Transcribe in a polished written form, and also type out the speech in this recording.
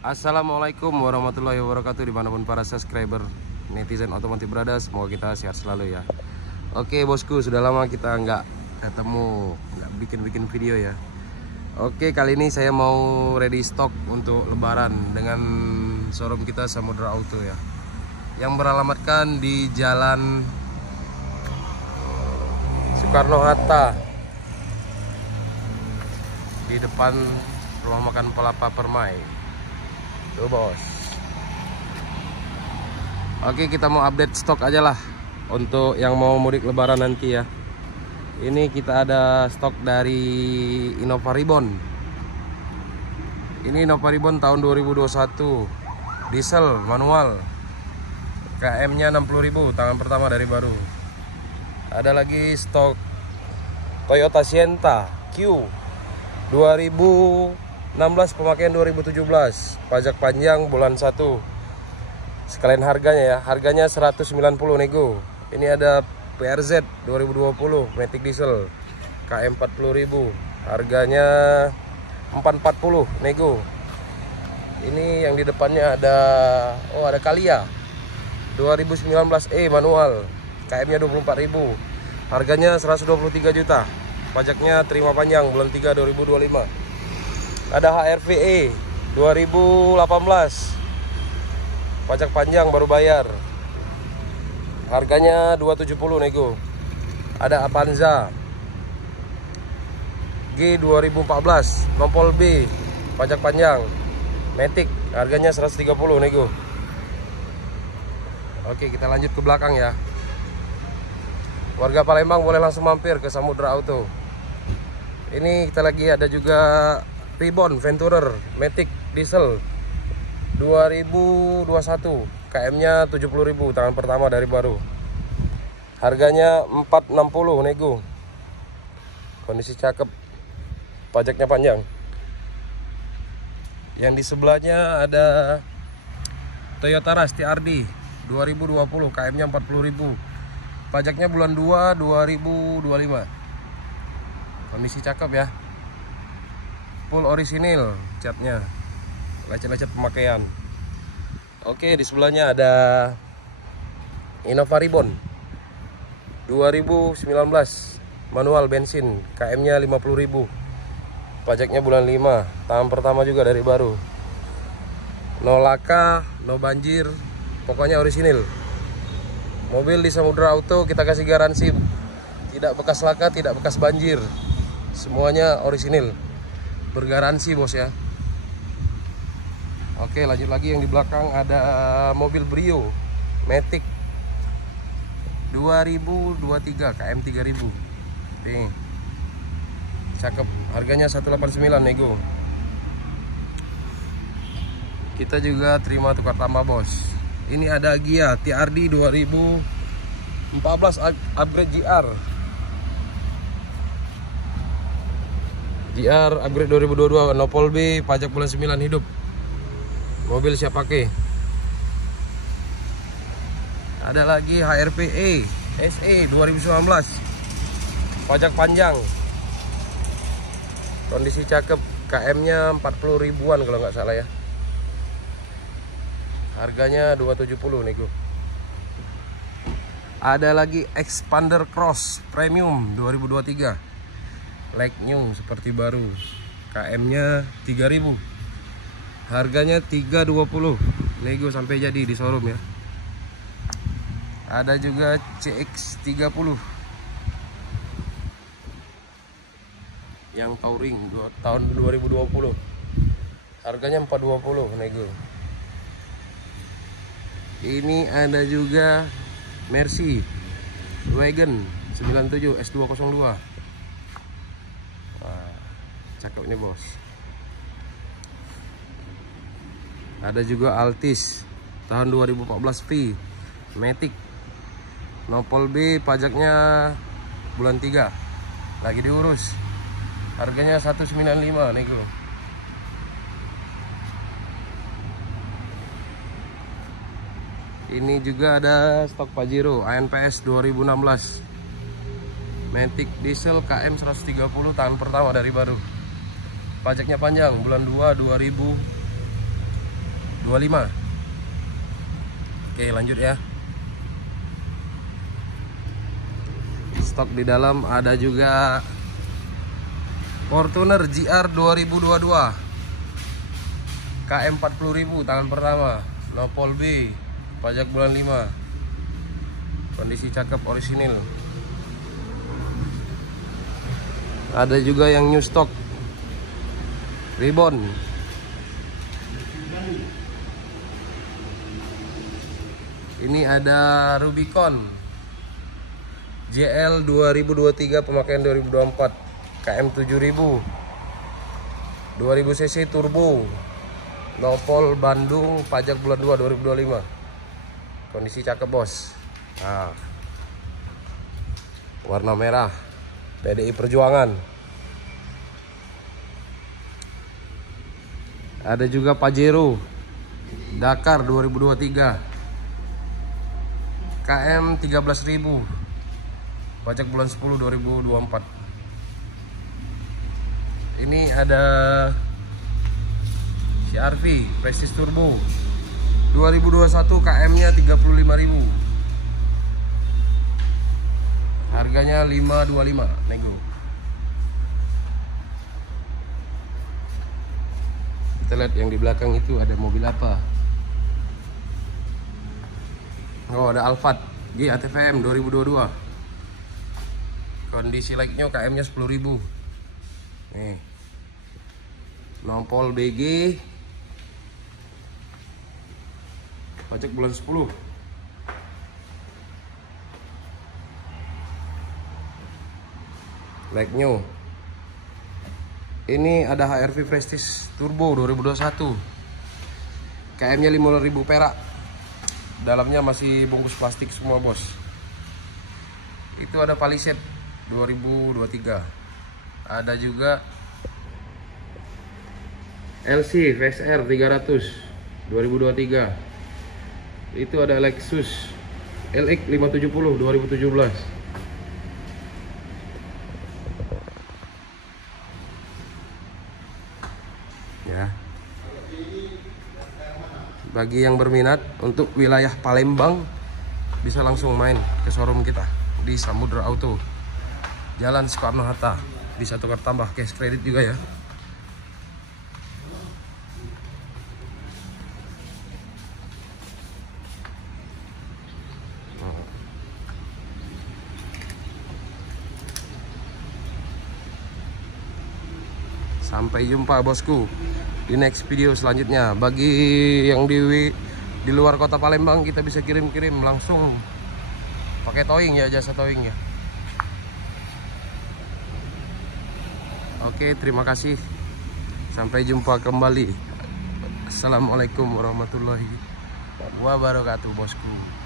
Assalamualaikum warahmatullahi wabarakatuh, dimanapun para subscriber netizen otomotif berada, semoga kita sehat selalu ya. Oke bosku, sudah lama kita nggak ketemu, nggak bikin video ya. Oke, kali ini saya mau ready stock untuk lebaran dengan showroom kita Samudra Auto ya, yang beralamatkan di Jalan Soekarno-Hatta, di depan rumah makan Pelapa Permai. Tuh bos. Oke, kita mau update stok aja lah untuk yang mau mudik lebaran nanti ya. Ini kita ada stok dari Innova Ribbon. Ini Innova Ribbon tahun 2021, diesel manual, KM nya 60.000, tangan pertama dari baru. Ada lagi stok Toyota Sienta Q 2016, pemakaian 2017, pajak panjang bulan 1. Sekalian harganya ya, harganya 190 nego. Ini ada PRZ 2020 Matic diesel KM 40.000, harganya 440 nego. Ini yang di depannya ada Calia 2019 manual, KM nya 24.000, harganya 123 juta, pajaknya terima panjang bulan 3 2025. Ada HRVE 2018, pajak panjang baru bayar, harganya 270 nego. Ada Avanza G 2014 Nopol B, pajak panjang, Matic, harganya 130 nego. Oke, kita lanjut ke belakang ya. Warga Palembang boleh langsung mampir ke Samudra Auto. Ini kita lagi ada juga Ribbon Venturer Matic diesel 2021, KM nya 70.000, tangan pertama dari baru, harganya 460 nego. Kondisi cakep, pajaknya panjang. Yang di sebelahnya ada Toyota Rush TRD 2020, KM nya 40.000, pajaknya bulan 2 2025. Kondisi cakep ya, full orisinil catnya, lecet-lecet pemakaian. Oke, di sebelahnya ada Innova Ribbon 2019 manual bensin, KM nya 50.000, pajaknya bulan 5, tahun pertama juga dari baru. No laka, no banjir, pokoknya orisinil. Mobil di Samudra Auto kita kasih garansi, tidak bekas laka, tidak bekas banjir, semuanya orisinil, bergaransi bos ya. Oke, lanjut lagi. Yang di belakang ada mobil Brio Matic 2023 KM 3000. Nih, cakep, harganya 189 nego. Kita juga terima tukar tambah bos. Ini ada Gia TRD 2014 upgrade GR upgrade 2022 Nopol B, pajak bulan 9 hidup. Mobil siap pakai. Ada lagi HRVE SE 2019, pajak panjang, kondisi cakep, KM nya 40 ribuan kalau nggak salah ya, harganya 270 nego. Ada lagi Expander Cross Premium 2023 like new seperti baru, KM nya 3000, harganya 320 nego sampai jadi di showroom ya. Ada juga CX30 yang touring tahun 2020, harganya 420 nego. Ini ada juga Mercy Wagon 97 S202. Cakep ini bos. Ada juga Altis tahun 2014 V Matic Nopol B, pajaknya bulan 3, lagi diurus, harganya 195 nego. Ini juga ada stok Pajero ANPS 2016 Matic diesel KM 130, tahun pertama dari baru, pajaknya panjang bulan 2 2025. 25. Oke, lanjut ya. Stok di dalam ada juga Fortuner GR 2022 KM 40.000 tangan pertama, nopol B, pajak bulan 5, kondisi cakep, orisinil. Ada juga yang new stock Ribbon. Ini ada Rubicon JL 2023 pemakaian 2024 KM 7000 2000 cc turbo, nopol Bandung, pajak bulan 2 2025. Kondisi cakep bos. Nah, warna merah, PDI Perjuangan. Ada juga Pajero Dakar 2023 KM 13.000 pajak bulan 10 2024. Ini ada CR-V Prestige Turbo 2021 KM-nya 35.000. Harganya 525 nego. Kita lihat yang di belakang itu ada mobil apa. Oh, ada Alphard G ATVM 2022. Kondisi like-nya KM-nya 10.000. Nih. Nopol BG. Pajak bulan 10. Like-nya. Ini ada HR-V Prestige Turbo 2021. KM-nya 5.000 perak. Dalamnya masih bungkus plastik semua bos. Itu ada Palisade 2023. Ada juga LC VSR 300 2023. Itu ada Lexus LX 570 2017. Ya. Bagi yang berminat untuk wilayah Palembang bisa langsung main ke showroom kita di Samudra Auto, Jalan Soekarno-Hatta. Bisa tukar tambah cash kredit juga ya. Sampai jumpa bosku di next video selanjutnya. Bagi yang di luar kota Palembang, kita bisa kirim-kirim langsung pakai towing ya, jasa towing ya. Oke, terima kasih. Sampai jumpa kembali. Assalamualaikum warahmatullahi wabarakatuh bosku.